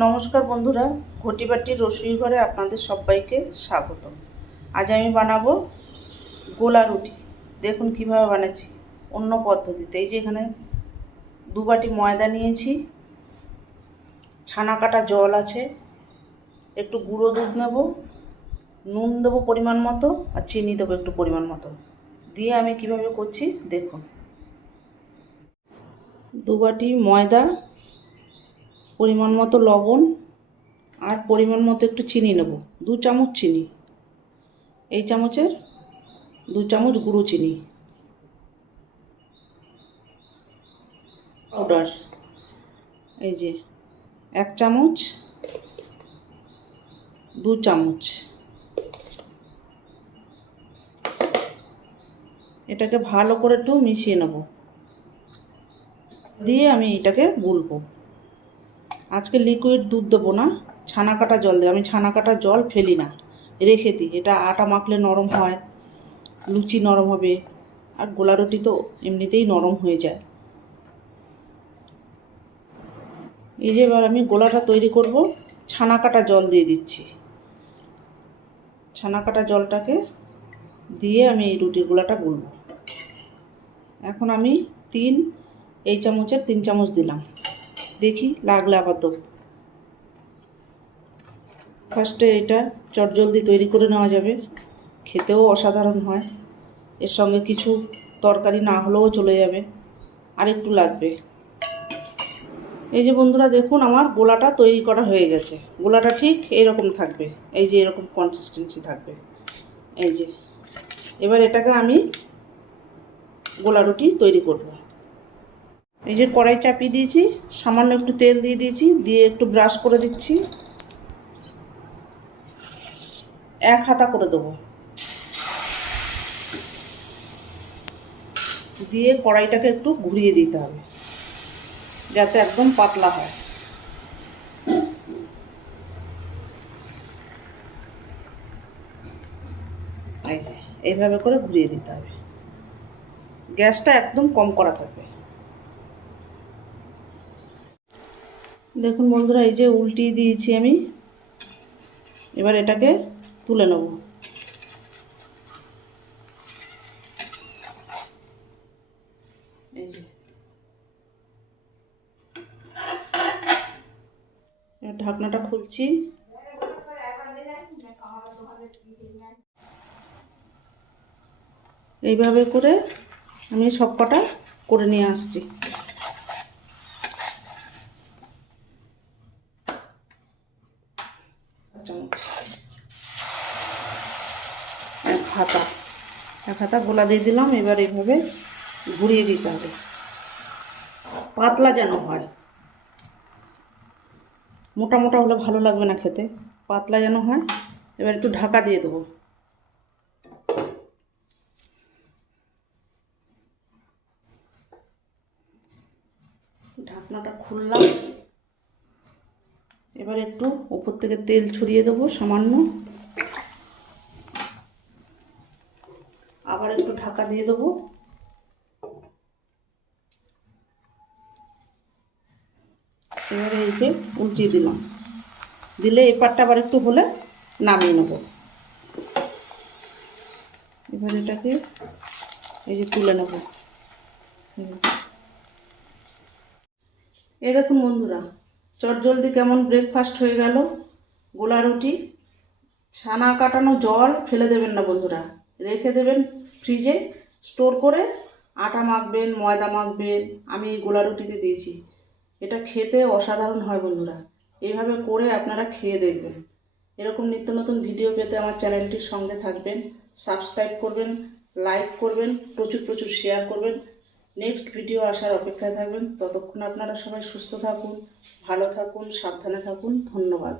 নমস্কার বন্ধুরা, ঘটি বাটির রসুই ঘরে আপনাদের সবাইকে স্বাগত। আজ আমি বানাবো গোলা রুটি। দেখুন কিভাবে বানাচ্ছি অন্য পদ্ধতিতে। এই যে এখানে 2 বাটি ময়দা নিয়েছি, ছানা কাটা জল আছে, একটু গুঁড়ো দুধ নেব, নুন দেবো পরিমাণ মতো আর চিনি দেবো একটু পরিমাণ মতো। দিয়ে আমি কিভাবে করছি দেখুন। 2 বাটি ময়দা, পরিমাণ মতো লবণ আর পরিমাণ মতো একটু চিনি নেব, 2 চামচ চিনি, এই চামচের 2 চামচ গুঁড়ো চিনি পাউডার, এই যে 1 চামচ, 2 চামচ। এটাকে ভালো করে একটু মিশিয়ে নেব, দিয়ে আমি এটাকে গুলবো। আজকে লিকুইড দুধ দেবো না, ছানা কাটা জল দেবো। আমি ছানা কাটা জল ফেলি না, রেখে দিই। এটা আটা মাখলে নরম হয়, লুচি নরম হবে, আর গোলা রুটি তো এমনিতেই নরম হয়ে যায়। এই যে এবার আমি গোলাটা তৈরি করব, ছানা কাটা জল দিয়ে দিচ্ছি। ছানা কাটা জলটাকে দিয়ে আমি এই রুটির গোলাটা গুলব। এখন আমি এই চামচের 3 চামচ দিলাম, দেখি লাগলে আবার দেবো। ফার্স্টে এটা চটজলদি তৈরি করে নেওয়া যাবে, খেতেও অসাধারণ হয়। এর সঙ্গে কিছু তরকারি না হলেও চলে যাবে, আর একটু লাগবে। এই যে বন্ধুরা দেখুন, আমার গোলাটা তৈরি করা হয়ে গেছে। গোলাটা ঠিক এরকম থাকবে, এই যে এরকম কনসিস্টেন্সি থাকবে। এই যে এবার এটাকে আমি গোলা রুটি তৈরি করব। এই যে কড়াই চাপিয়ে দিয়েছি, সামান্য একটু তেল দিয়ে দিয়েছি, দিয়ে একটু ব্রাশ করে দিচ্ছি। 1 হাতা করে দেবো, দিয়ে কড়াইটাকে একটু ঘুরিয়ে দিতে হবে যাতে একদম পাতলা হয়। এই যে এইভাবে করে ঘুরিয়ে দিতে হবে, গ্যাসটা একদম কম করা থাকবে। দেখুন বন্ধুরা, এই যে উল্টিয়ে দিয়েছি আমি। এবার এটাকে তুলে নেব। এই যে ঢাকনাটা খুলছি। এইভাবে করে আমি সবকটা করে নিয়ে আসছি। এক হাতা গোলা দিয়ে দিলাম। এবার এইভাবে ঘুরিয়ে দিতে হবে, পাতলা যেন হয়। মোটা মোটা হলে ভালো লাগবে না খেতে, পাতলা যেন হয়। এবার একটু ঢাকা দিয়ে দেবো। ঢাকনাটা খুললাম। এবার একটু উপর থেকে তেল ছড়িয়ে দেবো সামান্য, আবার একটু ঢাকা দিয়ে দেবো। এবারে এই যে উল্টিয়ে দিলাম, দিলে এই পাটটা আবার একটু হলে নামিয়ে নেব। এবার এটাকে এই যে তুলে নেব। এই দেখুন বন্ধুরা, চটজলদি কেমন ব্রেকফাস্ট হয়ে গেল। গোলা রুটি, ছানা কাটানো জল ফেলে দেবেন না বন্ধুরা, রেখে দেবেন ফ্রিজে স্টোর করে। আটা মাখবেন, ময়দা মাখবেন, আমি এই গোলা রুটিতে দিয়েছি। এটা খেতে অসাধারণ হয় বন্ধুরা, এইভাবে করে আপনারা খেয়ে দেখবেন। এরকম নিত্য নতুন ভিডিও পেতে আমার চ্যানেলটির সঙ্গে থাকবেন, সাবস্ক্রাইব করবেন, লাইক করবেন, প্রচুর প্রচুর শেয়ার করবেন। নেক্সট ভিডিও আসার অপেক্ষায় থাকবেন। ততক্ষণ আপনারা সবাই সুস্থ থাকুন, ভালো থাকুন, সাবধানে থাকুন। ধন্যবাদ।